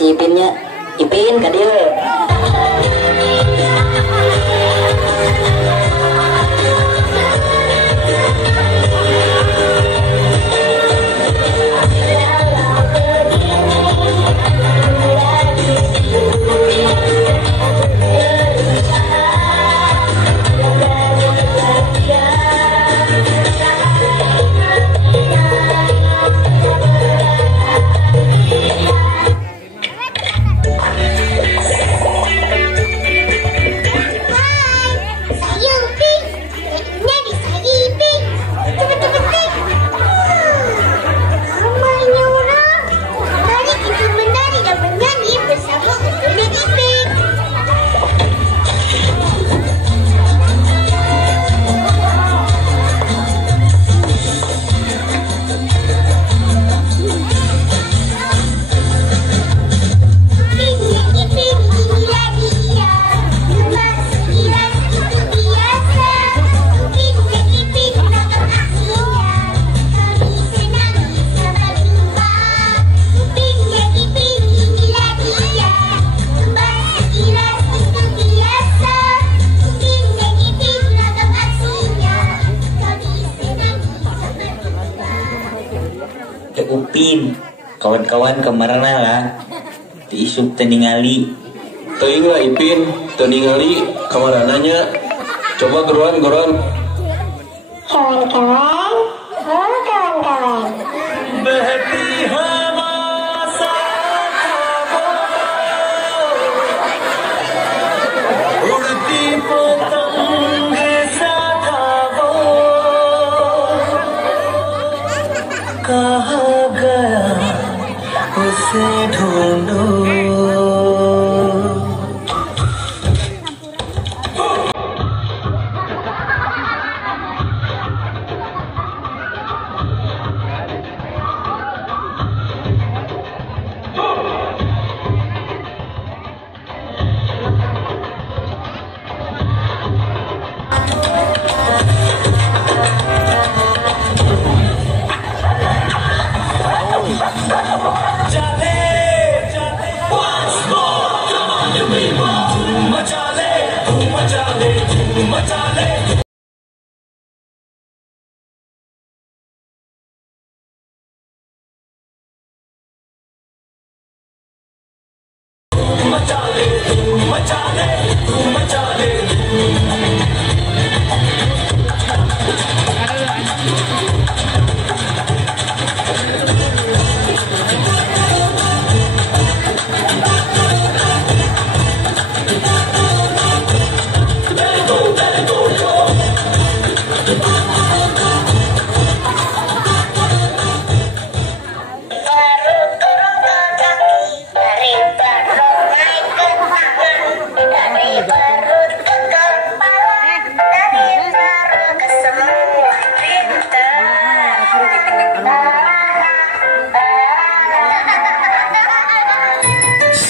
si Ipinnya. Ipin ka dieu. Upin kawan-kawan kemarin lah diisup teningali teuing lah Ipin teningali kemarananya coba geruan kawan-kawan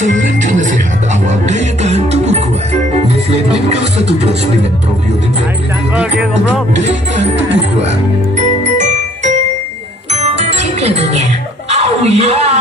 Saluran karena sehat awal daya tahan tubuh kuat. Nestle Menko 1 Plus dengan probiotik dan prebiotik daya tahan tubuh kuat. Cek lagunya. Oh yeah.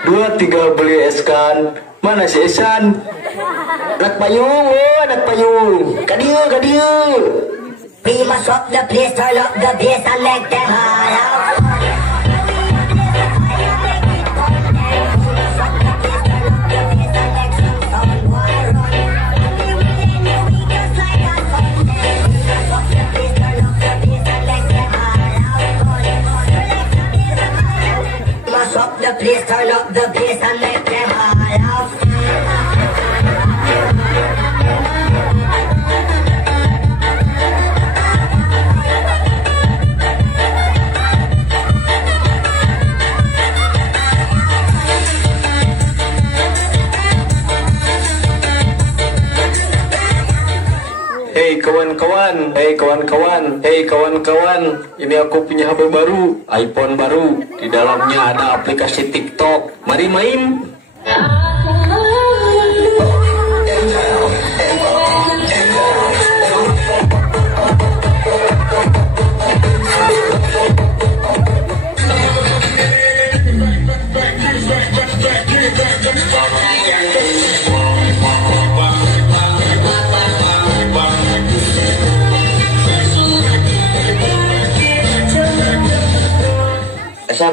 Dua tiga beli eskan mana si Esan anak payung anak payung kadieu we must rock the place, turn up the bass and let them holler. kawan-kawan, ini aku punya HP baru, iPhone baru. Di dalamnya ada aplikasi TikTok. Mari main.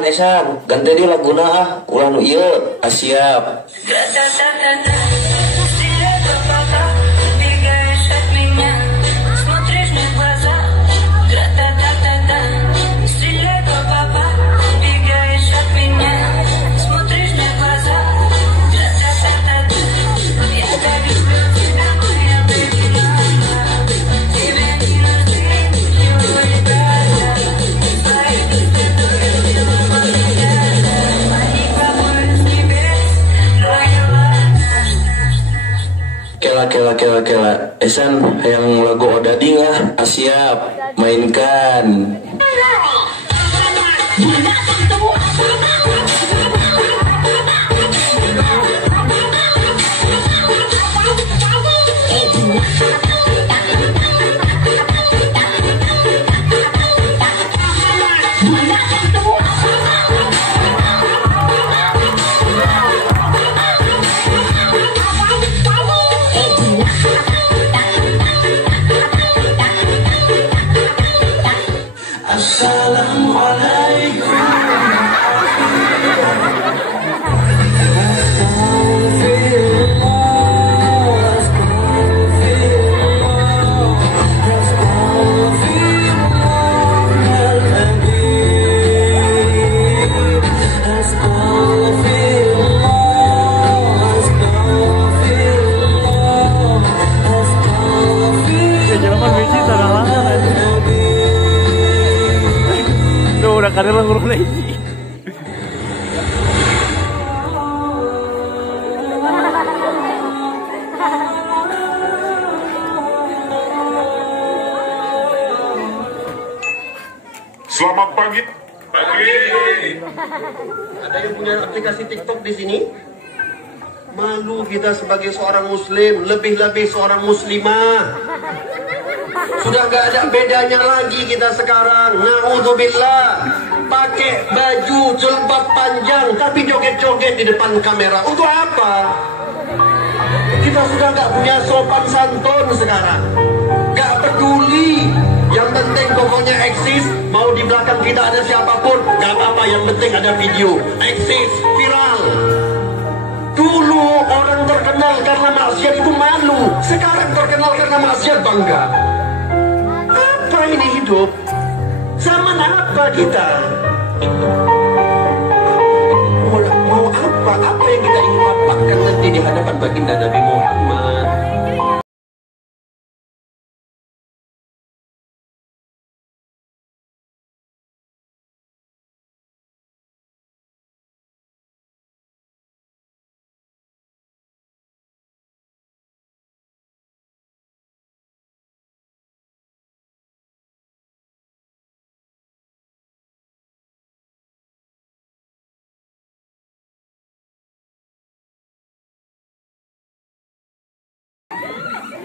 Esan, ganti dia laguna ah, ulah nu ieu. Siap. Kela. Esan yang lagu odading ah, siap. Mainkan. Karena huruf lagi. Selamat pagi. Ada yang punya aplikasi TikTok di sini? Malu kita sebagai seorang muslim, lebih-lebih seorang muslimah. Sudah gak ada bedanya lagi kita sekarang. Na'udzubillah. Pakai baju jilbab panjang tapi joget-joget di depan kamera. Untuk apa? Kita sudah gak punya sopan santun sekarang. Gak peduli. Yang penting pokoknya eksis. Mau di belakang kita ada siapapun, gak apa-apa, yang penting ada video. Eksis, viral. Dulu orang terkenal karena maksiat itu malu. Sekarang terkenal karena maksiat bangga. Apa ini hidup? Zaman apa kita? Mau apa? Apa yang kita ingin dapatkan